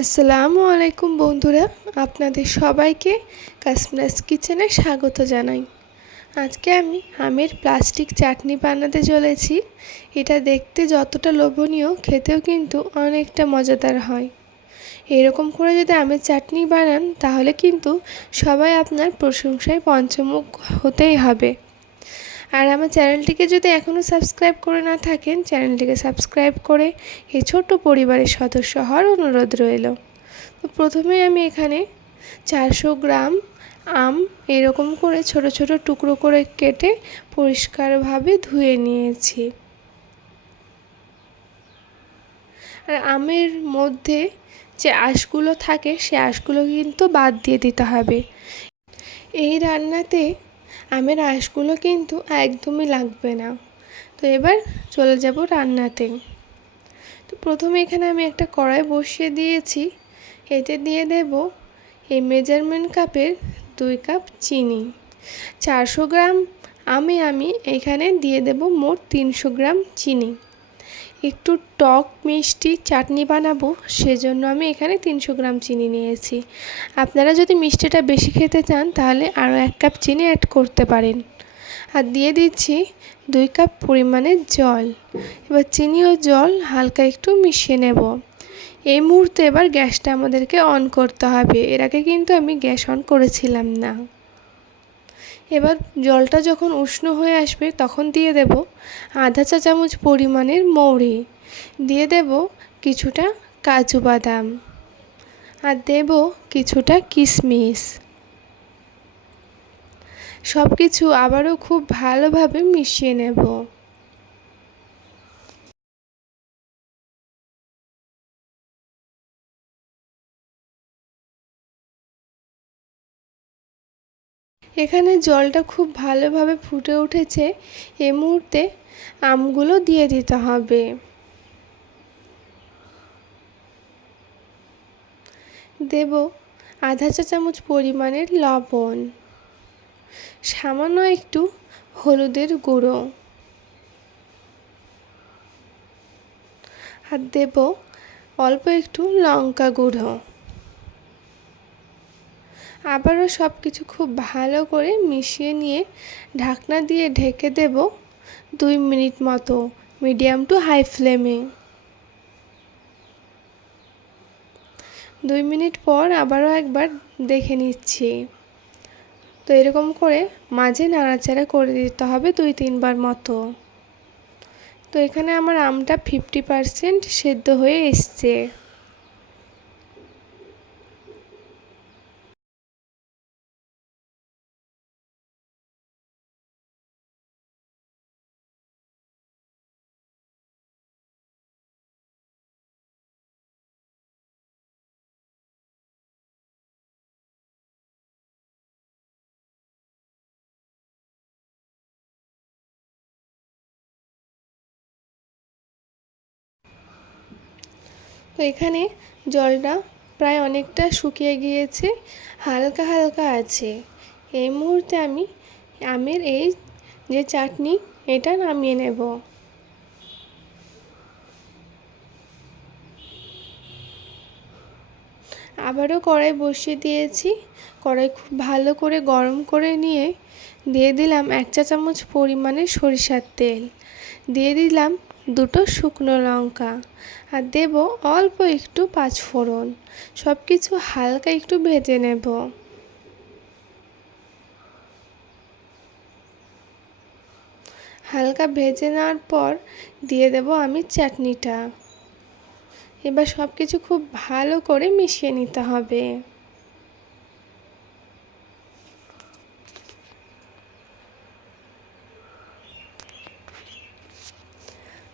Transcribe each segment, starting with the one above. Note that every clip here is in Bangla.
আসসালামু আলাইকুম বন্ধুরা, আপনাদের সবাইকে কাশ্মীরাস কিচেনে স্বাগত জানাই। আজকে আমি আমের প্লাস্টিক চাটনি বানাতে চলেছি। এটা দেখতে যতটা লোভনীয়, খেতেও কিন্তু অনেকটা মজাদার হয়। এরকম করে যদি আমের চাটনি বানান, তাহলে কিন্তু সবাই আপনার প্রশংসায় পঞ্চমুখ হতেই হবে। আর আমার চ্যানেলটিকে যদি এখনও সাবস্ক্রাইব করে না থাকেন, চ্যানেলটিকে সাবস্ক্রাইব করে এই ছোট্ট পরিবারের সদস্য হওয়ার অনুরোধ রইল। তো প্রথমে আমি এখানে চারশো গ্রাম আম এরকম করে ছোট ছোট টুকরো করে কেটে পরিষ্কারভাবে ধুয়ে নিয়েছি। আর আমের মধ্যে যে আঁশগুলো থাকে, সে আঁশগুলো কিন্তু বাদ দিয়ে দিতে হবে। এই রান্নাতে আমের আঁশগুলো কিন্তু একদমই লাগবে না। তো এবার চলে যাব রান্নাতে। তো প্রথমে এখানে আমি একটা কড়াই বসিয়ে দিয়েছি। এতে দিয়ে দেব এই মেজারমেন্ট কাপের দুই কাপ চিনি। চারশো গ্রাম আমি আমি এখানে দিয়ে দেব মোট তিনশো গ্রাম চিনি। একটু টক মিষ্টি চাটনি বানাবো, সেজন্য আমি এখানে তিনশো গ্রাম চিনি নিয়েছি। আপনারা যদি মিষ্টিটা বেশি খেতে চান, তাহলে আরও এক কাপ চিনি অ্যাড করতে পারেন। আর দিয়ে দিচ্ছি দুই কাপ পরিমাণে জল। এবার চিনি ও জল হালকা একটু মিশিয়ে নেব। এই মুহূর্তে এবার গ্যাসটা আমাদেরকে অন করতে হবে। এর আগে কিন্তু আমি গ্যাস অন করেছিলাম না। এবার জলটা যখন উষ্ণ হয়ে আসবে তখন দিয়ে দেব আধা চা চামচ পরিমাণের মৌরি। দিয়ে দেব কিছুটা কাজু বাদাম আর দেব কিছুটা কিশমিশ সব কিছু আবারও খুব ভালোভাবে মিশিয়ে নেব। এখানে জলটা খুব ভালোভাবে ফুটে উঠেছে। এ মুহূর্তে আমগুলো দিয়ে দিতে হবে। দেব আধা চা চামচ পরিমাণের লবণ। সামান্য একটু হলুদের গুঁড়ো। আর দেব অল্প একটু লঙ্কা গুঁড়ো। আবারও সব কিছু খুব ভালো করে মিশিয়ে নিয়ে ঢাকনা দিয়ে ঢেকে দেব দুই মিনিট মতো, মিডিয়াম টু হাই ফ্লেমে। দুই মিনিট পর আবারও একবার দেখে নিচ্ছি। তো এরকম করে মাঝে নাড়াচাড়া করে দিতে হবে দুই তিনবার মতো। তো এখানে আমার আমটা ফিফটি পারসেন্ট সেদ্ধ হয়ে এসছে। তো এখানে জলটা প্রায় অনেকটা শুকিয়ে গিয়েছে, হালকা হালকা আছে। এই মুহূর্তে আমি আমের এই যে চাটনি, এটা নামিয়ে নেব। আবারও কড়াই বসিয়ে দিয়েছি। কড়াই খুব ভালো করে গরম করে নিয়ে দিয়ে দিলাম এক চা চামচ পরিমাণে সরিষার তেল। দিয়ে দিলাম দুটো শুকনো লঙ্কা আর দেব অল্প একটু পাঁচফোড়ন। সব কিছু হালকা একটু ভেজে নেব। হালকা ভেজে নেওয়ার পর দিয়ে দেব আমি চাটনিটা। এবার সব কিছু খুব ভালো করে মিশিয়ে নিতে হবে।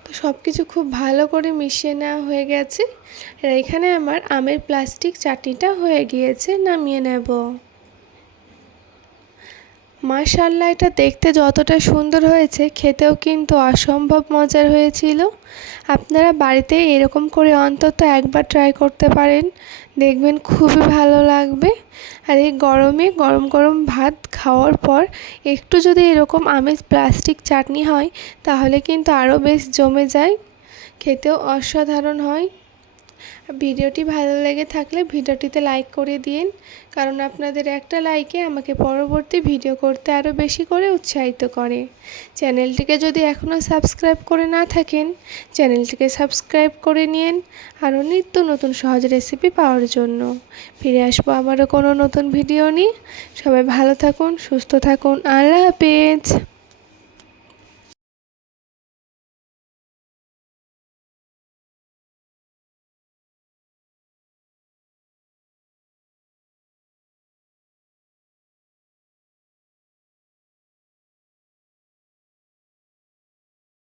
তো সব কিছু খুব ভালো করে মিশিয়ে নেওয়া হয়ে গেছে। এখানে আমার আমের প্লাস্টিক চাটনিটা হয়ে গিয়েছে, নামিয়ে নেব। মাশাল্লাহ, এটা দেখতে যতটা সুন্দর হয়েছে, খেতেও কিন্তু অসম্ভব মজার হয়েছিল। আপনারা বাড়িতে এরকম করে অন্তত একবার ট্রাই করতে পারেন। দেখবেন খুবই ভালো লাগবে। আর এই গরমে গরম গরম ভাত খাওয়ার পর একটু যদি এরকম আমের প্লাস্টিক চাটনি হয়, তাহলে কিন্তু আরও বেশ জমে যায়। খেতেও অসাধারণ হয়। ভিডিওটি ভালো লেগে থাকলে ভিডিওটিতে লাইক করে দিন, কারণ আপনাদের একটা লাইকে আমাকে পরবর্তী ভিডিও করতে আরও বেশি করে উৎসাহিত করে। চ্যানেলটিকে যদি এখনও সাবস্ক্রাইব করে না থাকেন, চ্যানেলটিকে সাবস্ক্রাইব করে নিন আরও নিত্য নতুন সহজ রেসিপি পাওয়ার জন্য। ফিরে আসব আবারও কোনো নতুন ভিডিও নিয়ে। সবাই ভালো থাকুন, সুস্থ থাকুন, আল্লাহ হাফেজ।